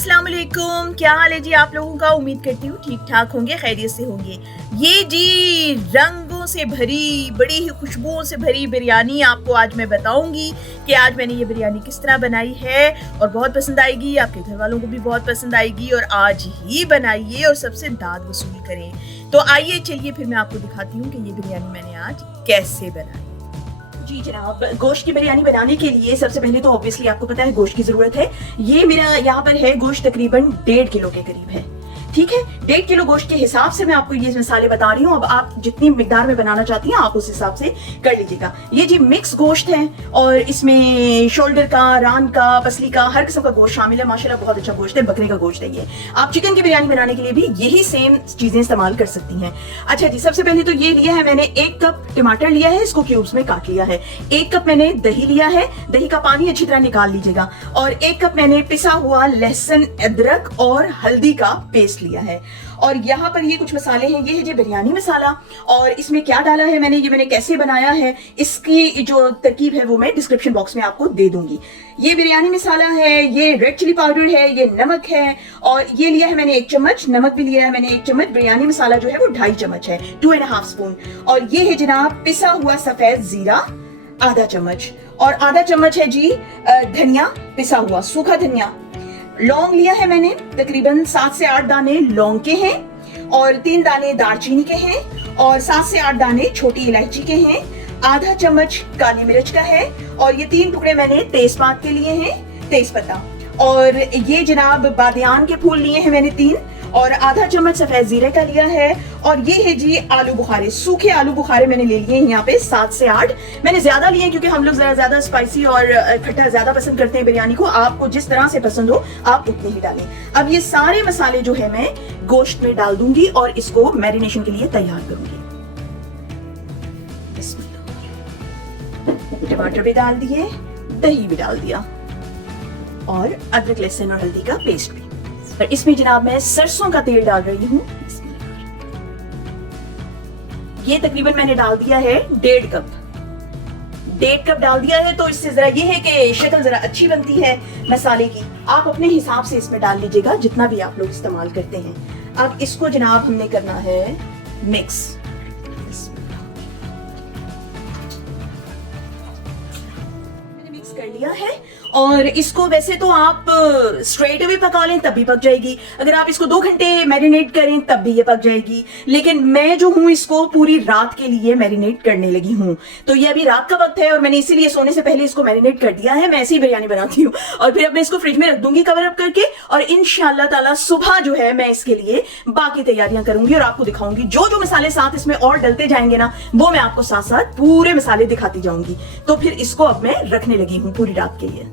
अस्सलाम वालेकुम, क्या हाल है जी आप लोगों का। उम्मीद करती हूँ ठीक ठाक होंगे, खैरियत से होंगे। ये जी रंगों से भरी, बड़ी ही खुशबुओं से भरी बिरयानी आपको आज मैं बताऊंगी कि आज मैंने ये बिरयानी किस तरह बनाई है और बहुत पसंद आएगी, आपके घर वालों को भी बहुत पसंद आएगी। और आज ही बनाइए और सबसे दाद वसूल करें। तो आइए चलिए फिर मैं आपको दिखाती हूँ कि ये बिरयानी मैंने आज कैसे बनाई। जी जनाब, गोश्त की बिरयानी बनाने के लिए सबसे पहले तो ऑब्वियसली आपको पता है गोश्त की जरूरत है। ये मेरा यहाँ पर है गोश्त तकरीबन 1.5 किलो के करीब है। ठीक है, 1.5 किलो गोश्त के हिसाब से मैं आपको ये मसाले बता रही हूँ। अब आप जितनी मिकदार में बनाना चाहती हैं आप उस हिसाब से कर लीजिएगा। ये जी मिक्स गोश्त है और इसमें शोल्डर का, रान का, पसली का, हर किस्म का गोश्त शामिल है। माशाल्लाह बहुत अच्छा गोश्त है, बकरे का गोश्त है ये। आप चिकन की बिरयानी बनाने के लिए भी यही सेम चीजें इस्तेमाल कर सकती हैं। अच्छा जी, सबसे पहले तो ये लिया है मैंने 1 कप टमाटर लिया है, इसको क्यूब्स में काट लिया है। 1 कप मैंने दही लिया है, दही का पानी अच्छी तरह निकाल लीजिएगा। और 1 कप मैंने पिसा हुआ लहसुन, अदरक और हल्दी का पेस्ट लिया है। और यहाँ पर ये कुछ मसाले हैं, ये है जो बिरयानी मसाला। और इसमें क्या डाला है मैंने, ये मैंने कैसे बनाया है, इसकी जो तरकीब है वो मैं डिस्क्रिप्शन बॉक्स में आपको दे दूंगी। ये बिरयानी मसाला है, ये रेड चिली पाउडर है, ये नमक है, और ये लिया है मैंने 1 चम्मच, नमक भी लिया है मैंने 1 चम्मच, बिरयानी मसाला जो है वो 2.5 चम्मच है, 2.5 स्पून। और ये है जनाब पिसा हुआ सफेद जीरा आधा चम्मच, और आधा चम्मच है जी धनिया पिसा हुआ, सूखा धनिया। लौंग लिया है मैंने, तकरीबन 7 से 8 दाने लौंग के हैं, और 3 दाने दालचीनी के हैं, और 7 से 8 दाने छोटी इलायची के हैं, आधा चम्मच काली मिर्च का है, और ये 3 टुकड़े मैंने तेजपात के लिए हैं, तेजपत्ता। और ये जनाब बादियान के फूल लिए हैं मैंने 3, और आधा चम्मच सफेद जीरे का लिया है। और ये है जी आलू बुखारे, सूखे आलू बुखारे मैंने ले लिए हैं यहाँ पे 7 से 8। मैंने ज्यादा लिए क्योंकि हम लोग ज्यादा स्पाइसी और खट्टा ज्यादा पसंद करते हैं बिरयानी को। आपको जिस तरह से पसंद हो आप उतने ही डालें। अब ये सारे मसाले जो है मैं गोश्त में डाल दूंगी और इसको मैरिनेशन के लिए तैयार करूंगी। टमाटर भी डाल दिए, दही भी डाल दिया, और अदरक, लहसुन और हल्दी का पेस्ट भी। और इसमें जनाब मैं सरसों का तेल डाल रही हूँ। ये तकरीबन मैंने डाल दिया है 1.5 कप, 1.5 कप डाल दिया है। तो इससे जरा ये है कि शक्ल जरा अच्छी बनती है मसाले की। आप अपने हिसाब से इसमें डाल लीजिएगा जितना भी आप लोग इस्तेमाल करते हैं। अब इसको जनाब हमने करना है मिक्स। मैंने मिक्स कर लिया है, और इसको वैसे तो आप स्ट्रेट अवे पका लें तब भी पक जाएगी, अगर आप इसको 2 घंटे मैरिनेट करें तब भी ये पक जाएगी। लेकिन मैं जो हूँ इसको पूरी रात के लिए मैरिनेट करने लगी हूँ। तो ये अभी रात का वक्त है और मैंने इसीलिए सोने से पहले इसको मैरिनेट कर दिया है। मैं ऐसी बिरयानी बनाती हूँ, और फिर अब मैं इसको फ्रिज में रख दूंगी कवर अप करके, और इंशाल्लाह ताला सुबह जो है मैं इसके लिए बाकी तैयारियां करूंगी और आपको दिखाऊंगी। जो जो मसाले साथ इसमें और डलते जाएंगे ना, वो मैं आपको साथ साथ पूरे मसाले दिखाती जाऊंगी। तो फिर इसको अब मैं रखने लगी हूँ पूरी रात के लिए।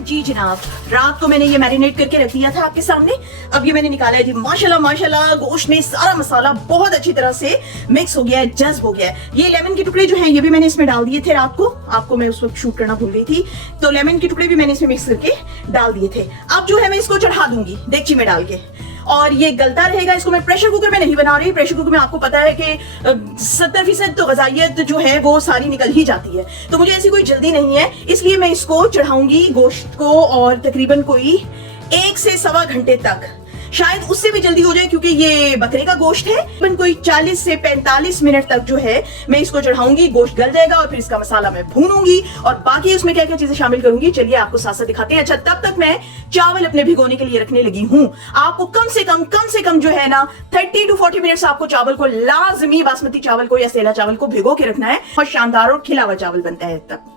जी जनाब, रात को मैंने ये मैरिनेट करके रख दिया था आपके सामने। अब ये मैंने निकाला है जी। माशाल्लाह माशाल्लाह गोश्त में सारा मसाला बहुत अच्छी तरह से मिक्स हो गया है, जज्ब हो गया है। ये लेमन के टुकड़े जो हैं ये भी मैंने इसमें डाल दिए थे रात को, आपको मैं उस वक्त शूट करना भूल गई थी। तो लेमन के टुकड़े भी मैंने इसमें मिक्स करके डाल दिए थे। अब जो है मैं इसको चढ़ा दूंगी डेगची में डाल के, और ये गलता रहेगा। इसको मैं प्रेशर कुकर में नहीं बना रही। प्रेशर कुकर में आपको पता है कि 70% तो ग़िज़ाइयत जो है वो सारी निकल ही जाती है, तो मुझे ऐसी कोई जल्दी नहीं है। इसलिए मैं इसको चढ़ाऊंगी गोश्त को, और तकरीबन कोई 1 से सवा घंटे तक, शायद उससे भी जल्दी हो जाए क्योंकि ये बकरे का गोश्त है। कोई 40 से 45 मिनट तक जो है मैं इसको चढ़ाऊंगी। गोश्त गल जाएगा और फिर इसका मसाला मैं भूनूंगी, और बाकी उसमें क्या क्या चीजें शामिल करूंगी चलिए आपको साथ साथ दिखाते हैं। अच्छा, तब तक मैं चावल अपने भिगोने के लिए रखने लगी हूँ। आपको कम से कम जो है ना 30 to 40 मिनट्स आपको चावल को लाजमी, बासमती चावल को या सेला चावल को भिगो के रखना है। और शानदार और खिला हुआ चावल बनता है तब।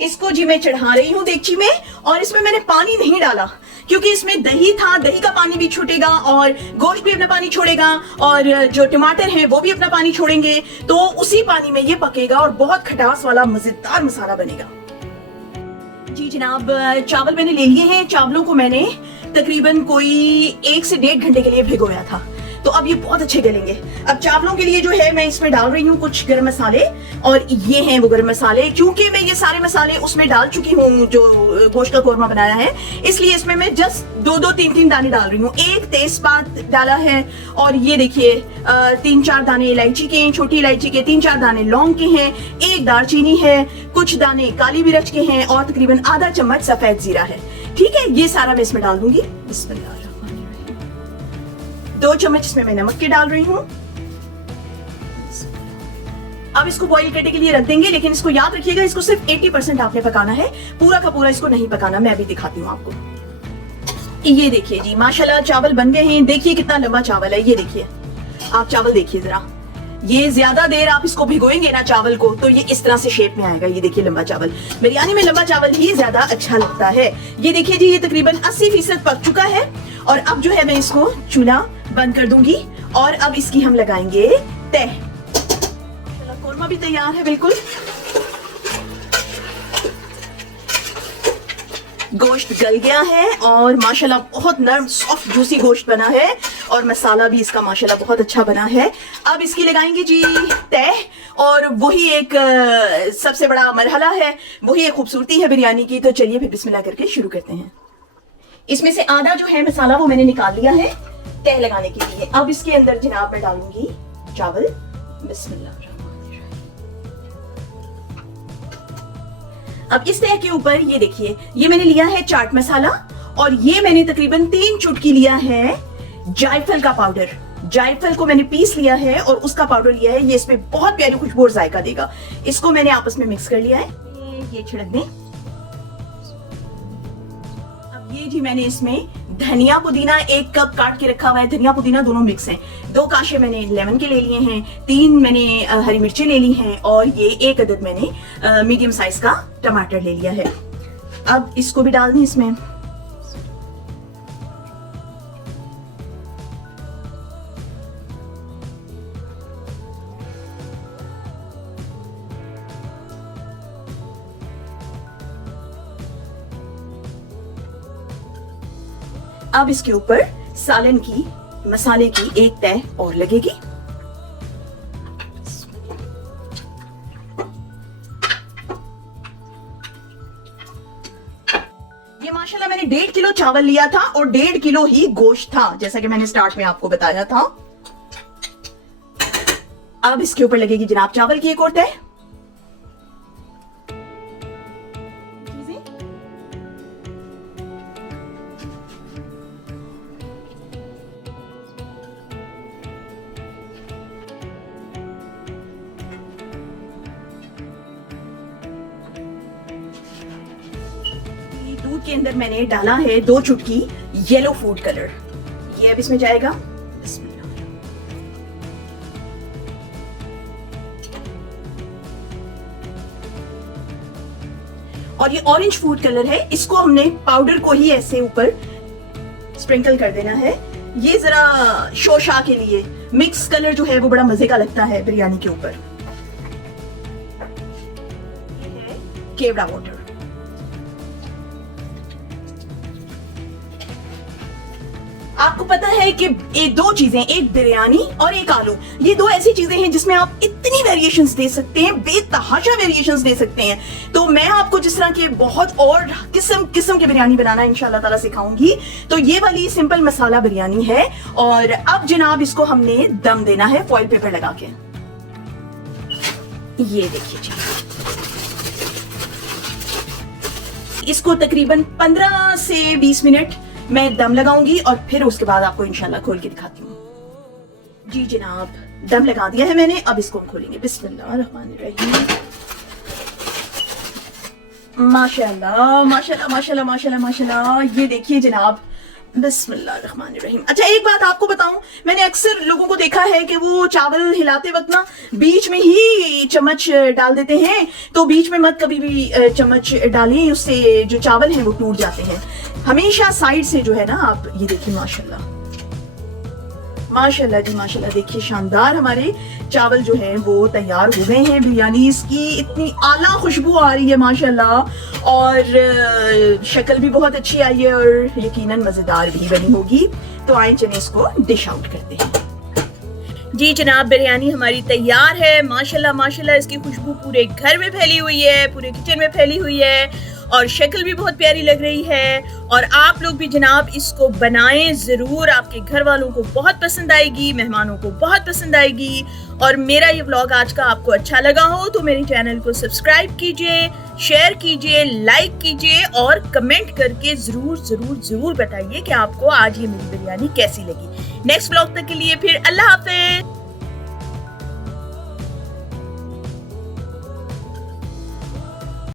इसको जी मैं चढ़ा रही हूँ देगची में, और इसमें मैंने पानी नहीं डाला क्योंकि इसमें दही था, दही का पानी भी छूटेगा और गोश्त भी अपना पानी छोड़ेगा, और जो टमाटर हैं वो भी अपना पानी छोड़ेंगे। तो उसी पानी में ये पकेगा और बहुत खटास वाला मजेदार मसाला बनेगा। जी जनाब, चावल मैंने ले लिए हैं। चावलों को मैंने तकरीबन कोई 1 से 1.5 घंटे के लिए भिगोया था। तो अब ये बहुत अच्छे गलेंगे। अब चावलों के लिए जो है मैं इसमें डाल रही हूँ कुछ गरम मसाले, और ये हैं वो गरम मसाले। क्योंकि मैं ये सारे मसाले उसमें डाल चुकी हूँ जो गोश्त का कोरमा बनाया है, इसलिए इसमें मैं जस्ट 2-3 दाने डाल रही हूँ। एक तेजपात डाला है, और ये देखिए 3-4 दाने इलायची के हैं, छोटी इलायची के, 3-4 दाने लौंग के हैं, एक दालचीनी है, कुछ दाने काली मिर्च के हैं, और तकरीबन आधा चम्मच सफेद जीरा है। ठीक है, ये सारा मैं इसमें डाल दूंगी। बिस्मिल्लाह। 2 चम्मच इसमें मैं नमक के डाल रही हूँ। अब इसको बॉईल करने के लिए रख देंगे, लेकिन इसको याद रखिएगा, इसको सिर्फ 80% आपने पकाना है, पूरा का पूरा इसको नहीं पकाना। मैं अभी दिखाती हूँ आपको। ये देखिए जी, माशाल्लाह चावल बन गए हैं। देखिए कितना लंबा चावल है, ये देखिए, आप चावल देखिए जरा। ये ज्यादा देर आप इसको भिगोएंगे ना चावल को, तो ये इस तरह से शेप में आएगा। ये देखिए लंबा चावल, बिरयानी में लंबा चावल ही ज्यादा अच्छा लगता है। ये देखिए जी, ये तकरीबन 80% पक चुका है, और अब जो है मैं इसको चूल्हा बंद कर दूंगी, और अब इसकी हम लगाएंगे तह। कोरमा भी तैयार है बिल्कुल। गोश्त गल गया है, और माशाल्लाह बहुत नरम सॉफ्ट जूसी गोश्त बना है, और मसाला भी इसका माशाल्लाह बहुत अच्छा बना है। अब इसकी लगाएंगे जी तह, और वही एक सबसे बड़ा मरहला है, वही एक खूबसूरती है बिरयानी की। तो चलिए फिर बिस्मिल्लाह करके शुरू करते हैं। इसमें से आधा जो है मसाला वो मैंने निकाल लिया है तह लगाने के लिए। अब इसके अंदर जनाब मैं डालूंगी चावल। बिस्मिल्लाह। अब इस तह के ऊपर ये देखिए, ये मैंने लिया है चाट मसाला, और ये मैंने तकरीबन 3 चुटकी लिया है जायफल का पाउडर। जायफल को मैंने पीस लिया है और उसका पाउडर लिया है। ये इसमें बहुत प्यारी खुशबू और जायका देगा। इसको मैंने आपस में मिक्स कर लिया है। ये छिड़क दें। अब ये जी मैंने इसमें धनिया पुदीना 1 कप काट के रखा हुआ है। धनिया पुदीना दोनों मिक्स हैं। 2 काशे मैंने लेमन के ले लिए हैं, 3 मैंने हरी मिर्चें ले ली हैं, और ये 1 अदद मैंने मीडियम साइज का टमाटर ले लिया है। अब इसको भी डाल दें इसमें। अब इसके ऊपर सालन की मसाले की 1 तह और लगेगी। ये माशाल्लाह मैंने 1.5 किलो चावल लिया था, और 1.5 किलो ही गोश्त था, जैसा कि मैंने स्टार्ट में आपको बताया था। अब इसके ऊपर लगेगी जनाब चावल की 1 और तह। दूध के अंदर मैंने डाला है 2 चुटकी येलो फूड कलर। ये अब इसमें जाएगा। और ये ऑरेंज फूड कलर है, इसको हमने पाउडर को ही ऐसे ऊपर स्प्रिंकल कर देना है। ये जरा शोशा के लिए मिक्स कलर जो है वो बड़ा मजे का लगता है बिरयानी के ऊपर। ये है केवड़ा वाटर। आपको पता है कि ये 2 चीजें, एक बिरयानी और एक आलू, ये 2 ऐसी चीजें हैं जिसमें आप इतनी वेरिएशंस दे सकते हैं, बेतहाशा वेरिएशंस दे सकते हैं। तो मैं आपको जिस तरह के बहुत और किस्म के बिरयानी बनाना इंशाल्लाह ताला सिखाऊंगी। तो ये वाली सिंपल मसाला बिरयानी है, और अब जनाब इसको हमने दम देना है फॉइल पेपर लगा के। ये देखिए जी, इसको तकरीबन 15 से 20 मिनट मैं दम लगाऊंगी, और फिर उसके बाद आपको इंशाल्लाह खोल के दिखाती हूँ। जी जनाब, दम लगा दिया है मैंने। अब इसको खोलेंगे। बिस्मिल्लाह रहमान रहीम। माशाल्लाह माशाल्लाह माशाल्लाह माशाल्लाह माशाल्लाह। ये देखिए जनाब, बिस्मिल्लाहिर्रहमानिर्रहीम। अच्छा एक बात आपको बताऊं, मैंने अक्सर लोगों को देखा है कि वो चावल हिलाते वक्त ना बीच में ही चम्मच डाल देते हैं। तो बीच में मत कभी भी चम्मच डालिए, उससे जो चावल हैं वो टूट जाते हैं। हमेशा साइड से जो है ना आप, ये देखिए माशाल्लाह माशाल्लाह जी माशाल्लाह। देखिए शानदार हमारे चावल जो हैं वो तैयार हो गए हैं। बिरयानी इसकी इतनी आला खुशबू आ रही है माशाल्लाह, और शक्ल भी बहुत अच्छी आई है, और यकीनन मजेदार भी बनी होगी। तो आइए चलिए इसको डिश आउट करते हैं। जी जनाब, बिरयानी हमारी तैयार है। माशाल्लाह माशाल्लाह, इसकी खुशबू पूरे घर में फैली हुई है, पूरे किचन में फैली हुई है और शक्ल भी बहुत प्यारी लग रही है। और आप लोग भी जनाब इसको बनाएं ज़रूर, आपके घर वालों को बहुत पसंद आएगी, मेहमानों को बहुत पसंद आएगी। और मेरा ये व्लॉग आज का आपको अच्छा लगा हो तो मेरे चैनल को सब्सक्राइब कीजिए, शेयर कीजिए, लाइक कीजिए और कमेंट करके ज़रूर ज़रूर ज़रूर बताइए कि आपको आज ये मेरी बिरयानी कैसी लगी। नेक्स्ट व्लॉग तक के लिए फिर अल्लाह हाफ़िज़।